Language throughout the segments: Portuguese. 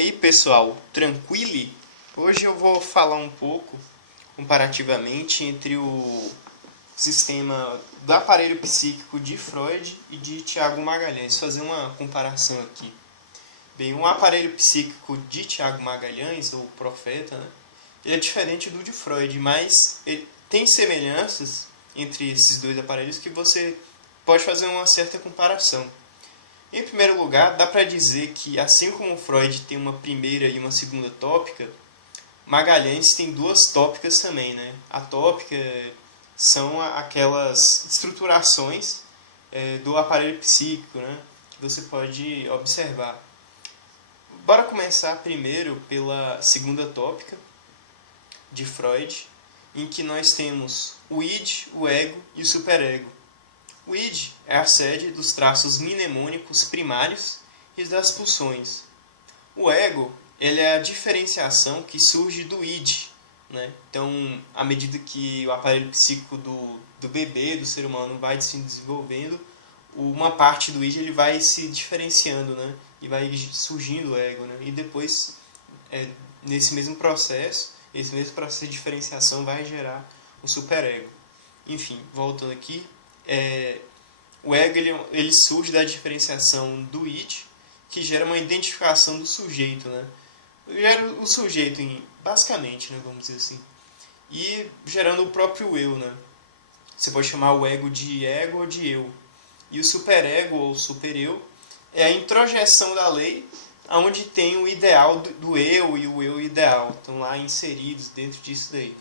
aí, pessoal, tranquilo? Hoje eu vou falar um pouco, comparativamente, entre o sistema do aparelho psíquico de Freud e de Tiago Magalhães, fazer uma comparação aqui. Bem, o aparelho psíquico de Tiago Magalhães, ou Profeta, né, ele é diferente do de Freud, mas ele tem semelhanças entre esses dois aparelhos que você pode fazer uma certa comparação. Em primeiro lugar, dá para dizer que, assim como Freud tem uma primeira e uma segunda tópica, Magalhães tem duas tópicas também, né? A tópica são aquelas estruturações do aparelho psíquico, né, que você pode observar. Bora começar primeiro pela segunda tópica de Freud, em que nós temos o id, o ego e o superego. O id é a sede dos traços mnemônicos primários e das pulsões. O ego ele é a diferenciação que surge do id, né? Então, à medida que o aparelho psíquico do bebê, do ser humano, vai se desenvolvendo, uma parte do id ele vai se diferenciando, né? E vai surgindo o ego, né? E depois, nesse mesmo processo de diferenciação vai gerar o superego. Enfim, voltando aqui, o ego ele surge da diferenciação do id, que gera uma identificação do sujeito, né? Gera o sujeito, basicamente, né, vamos dizer assim. E gerando o próprio eu, né? Você pode chamar o ego ou de eu. E o superego, ou supereu, é a introjeção da lei, onde tem o ideal do eu e o eu ideal. Estão lá inseridos dentro disso daí.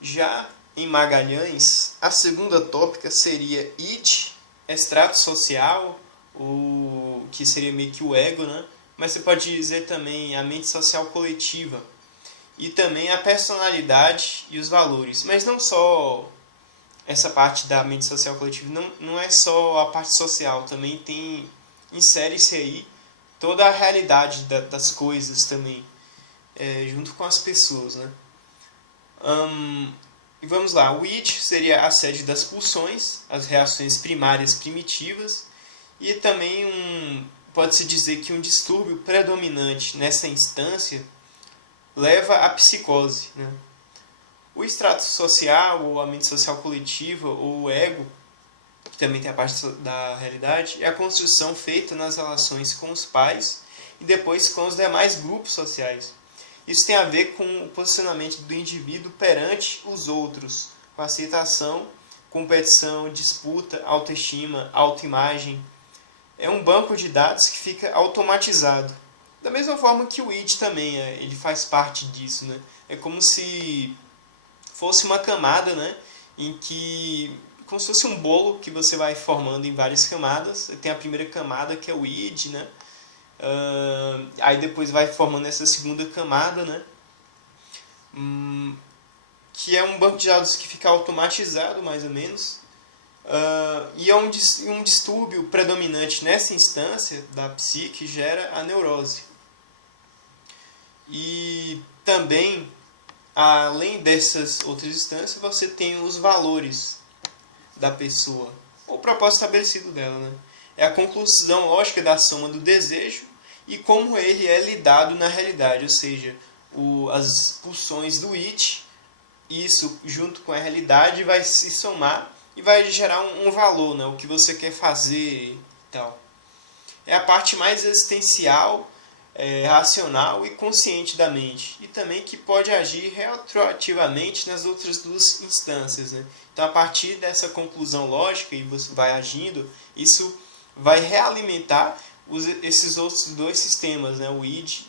Já em Magalhães, a segunda tópica seria id, extrato social, que seria meio que o ego, né? Mas você pode dizer também a mente social coletiva. E também a personalidade e os valores. Mas não só essa parte da mente social coletiva, não é só a parte social, também insere-se aí toda a realidade das coisas também, junto com as pessoas, né? E vamos lá, o id seria a sede das pulsões, as reações primárias primitivas, e também pode-se dizer que um distúrbio predominante nessa instância leva à psicose, né? O extrato social, ou a mente social coletiva, ou o ego, que também tem a parte da realidade, é a construção feita nas relações com os pais e depois com os demais grupos sociais. Isso tem a ver com o posicionamento do indivíduo perante os outros, com aceitação, competição, disputa, autoestima, autoimagem. É um banco de dados que fica automatizado. Da mesma forma que o id também, ele faz parte disso, né? É como se fosse uma camada, né? Como se fosse um bolo que você vai formando em várias camadas. Tem a primeira camada que é o id, né? Aí depois vai formando essa segunda camada, né? Que é um banco de dados que fica automatizado, mais ou menos. E é um distúrbio predominante nessa instância da psique gera a neurose. E também, além dessas outras instâncias, você tem os valores da pessoa, o propósito estabelecido dela, né? É a conclusão lógica da soma do desejo e como ele é lidado na realidade, ou seja, as pulsões do id, isso junto com a realidade vai se somar e vai gerar um valor, né? O que você quer fazer e tal. É a parte mais existencial, racional e consciente da mente, e também que pode agir retroativamente nas outras duas instâncias, né? Então, a partir dessa conclusão lógica, e você vai agindo, isso vai realimentar esses outros dois sistemas, né? O id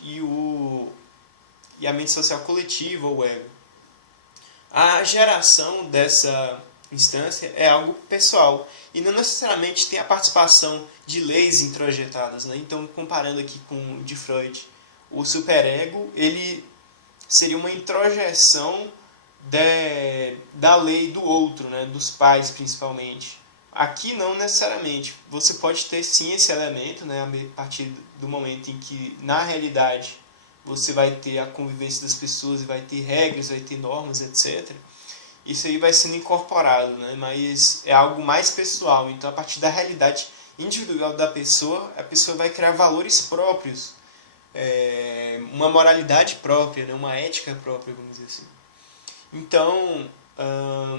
e a mente social coletiva, ou ego. A geração dessa instância é algo pessoal e não necessariamente tem a participação de leis introjetadas, né? Então, comparando aqui com o de Freud, o superego ele seria uma introjeção da lei do outro, né? Dos pais principalmente. Aqui não necessariamente. Você pode ter sim esse elemento, né? A partir do momento em que na realidade você vai ter a convivência das pessoas e vai ter regras, vai ter normas, etc. Isso aí vai sendo incorporado, né? Mas é algo mais pessoal. Então, a partir da realidade individual da pessoa, a pessoa vai criar valores próprios uma moralidade própria, né? Uma ética própria, vamos dizer assim. Então,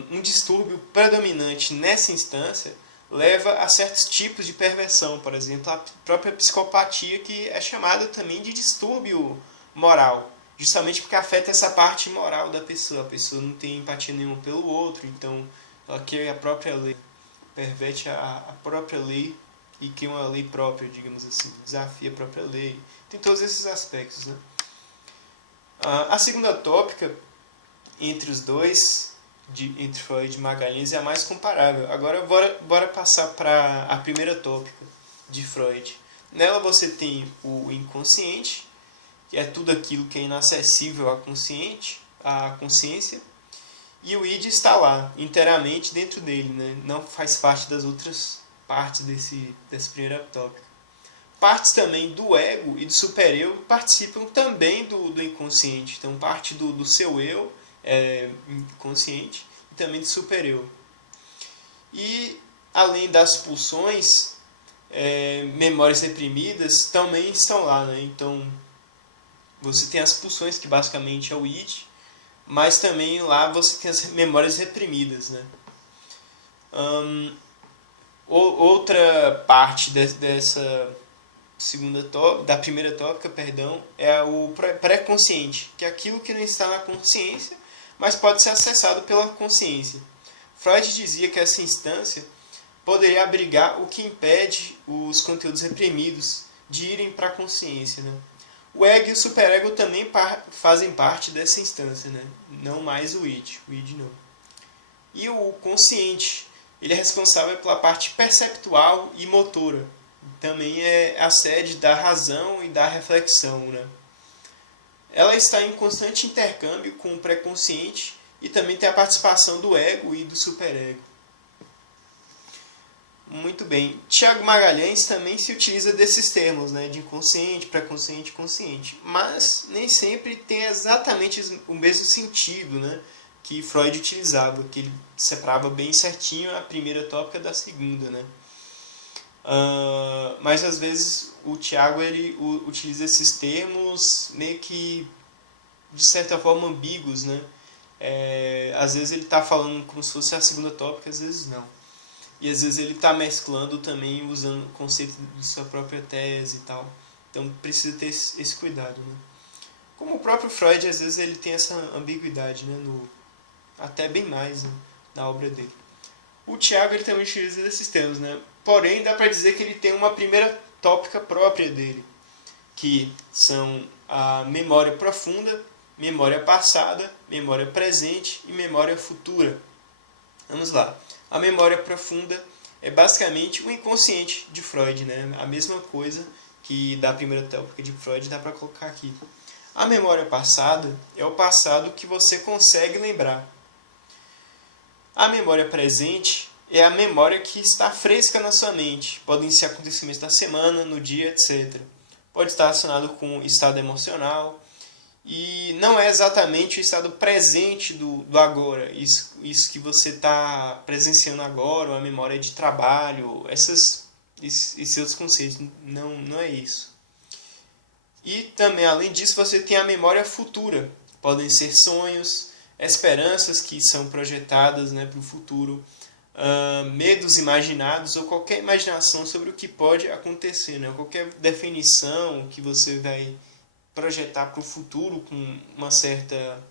um distúrbio predominante nessa instância leva a certos tipos de perversão, por exemplo, a própria psicopatia, que é chamada também de distúrbio moral, justamente porque afeta essa parte moral da pessoa. A pessoa não tem empatia nenhuma pelo outro, então ela quer a própria lei, perverte a própria lei e quer uma lei própria, digamos assim, desafia a própria lei. Tem todos esses aspectos, né? A segunda tópica entre os dois, entre Freud e Magalhães, é a mais comparável. Agora bora passar para a primeira tópica de Freud. Nela você tem o inconsciente, que é tudo aquilo que é inacessível à consciência, e o id está lá, inteiramente dentro dele, né? Não faz parte das outras partes dessa primeira tópica. Partes também do ego e do supereu participam também do inconsciente. Então, parte do seu eu inconsciente e também do supereu. E, além das pulsões, memórias reprimidas também estão lá, né? Então, você tem as pulsões, que basicamente é o id, mas também lá você tem as memórias reprimidas, né? Outra parte dessa da primeira tópica, perdão, é o pré-consciente, que é aquilo que não está na consciência, mas pode ser acessado pela consciência. Freud dizia que essa instância poderia abrigar o que impede os conteúdos reprimidos de irem para a consciência, né? O ego e o superego também fazem parte dessa instância, né? Não mais o id não. E o consciente, ele é responsável pela parte perceptual e motora. Também é a sede da razão e da reflexão, né? Ela está em constante intercâmbio com o pré-consciente e também tem a participação do ego e do superego. Muito bem. Tiago Magalhães também se utiliza desses termos, né, de inconsciente, pré-consciente e consciente, mas nem sempre tem exatamente o mesmo sentido, né, que Freud utilizava, que ele separava bem certinho a primeira tópica da segunda, né. Mas às vezes o Tiago ele utiliza esses termos meio que de certa forma ambíguos, né. Às vezes ele está falando como se fosse a segunda tópica, às vezes não. E às vezes ele está mesclando também, usando o conceito de sua própria tese e tal. Então precisa ter esse cuidado, né. Como o próprio Freud, às vezes ele tem essa ambiguidade, né, até bem mais, né, na obra dele. O Tiago ele também utiliza esses termos, né. Porém, dá para dizer que ele tem uma primeira tópica própria dele, que são a memória profunda, memória passada, memória presente e memória futura. Vamos lá. A memória profunda é basicamente o inconsciente de Freud, né? A mesma coisa que da primeira tópica de Freud dá para colocar aqui. A memória passada é o passado que você consegue lembrar. A memória presente é a memória que está fresca na sua mente. Podem ser acontecimentos da semana, no dia, etc. Pode estar relacionado com o estado emocional. E não é exatamente o estado presente do agora. Isso que você está presenciando agora, ou a memória de trabalho, esses outros conceitos. Não é isso. E também, além disso, você tem a memória futura. Podem ser sonhos, esperanças que são projetadas, né, para o futuro, medos imaginados ou qualquer imaginação sobre o que pode acontecer, né? Qualquer definição que você vai projetar para o futuro com uma certa...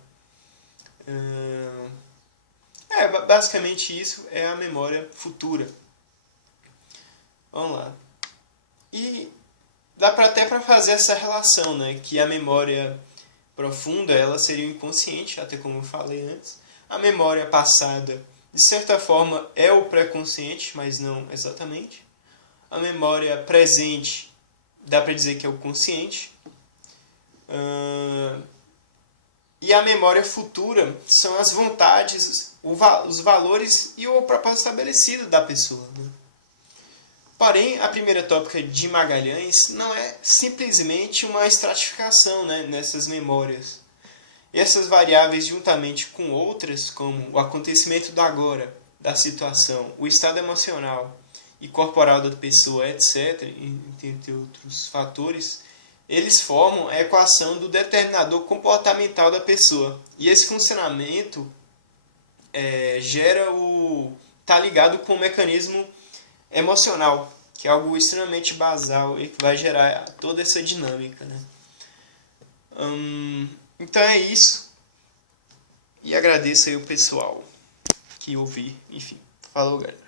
basicamente isso é a memória futura. Vamos lá. E dá até para fazer essa relação, né? Que a memória profunda ela seria o inconsciente, até como eu falei antes. A memória passada, de certa forma, é o pré-consciente, mas não exatamente. A memória presente, dá para dizer que é o consciente. E a memória futura são as vontades, os valores e o propósito estabelecido da pessoa, né? Porém, a primeira tópica de Magalhães não é simplesmente uma estratificação, né, nessas memórias. E essas variáveis, juntamente com outras, como o acontecimento do agora, da situação, o estado emocional e corporal da pessoa, etc., entre outros fatores, eles formam a equação do determinador comportamental da pessoa. E esse funcionamento tá ligado com o mecanismo emocional, que é algo extremamente basal e que vai gerar toda essa dinâmica, né? Então é isso. E agradeço aí o pessoal que ouvi. Enfim, falou, galera.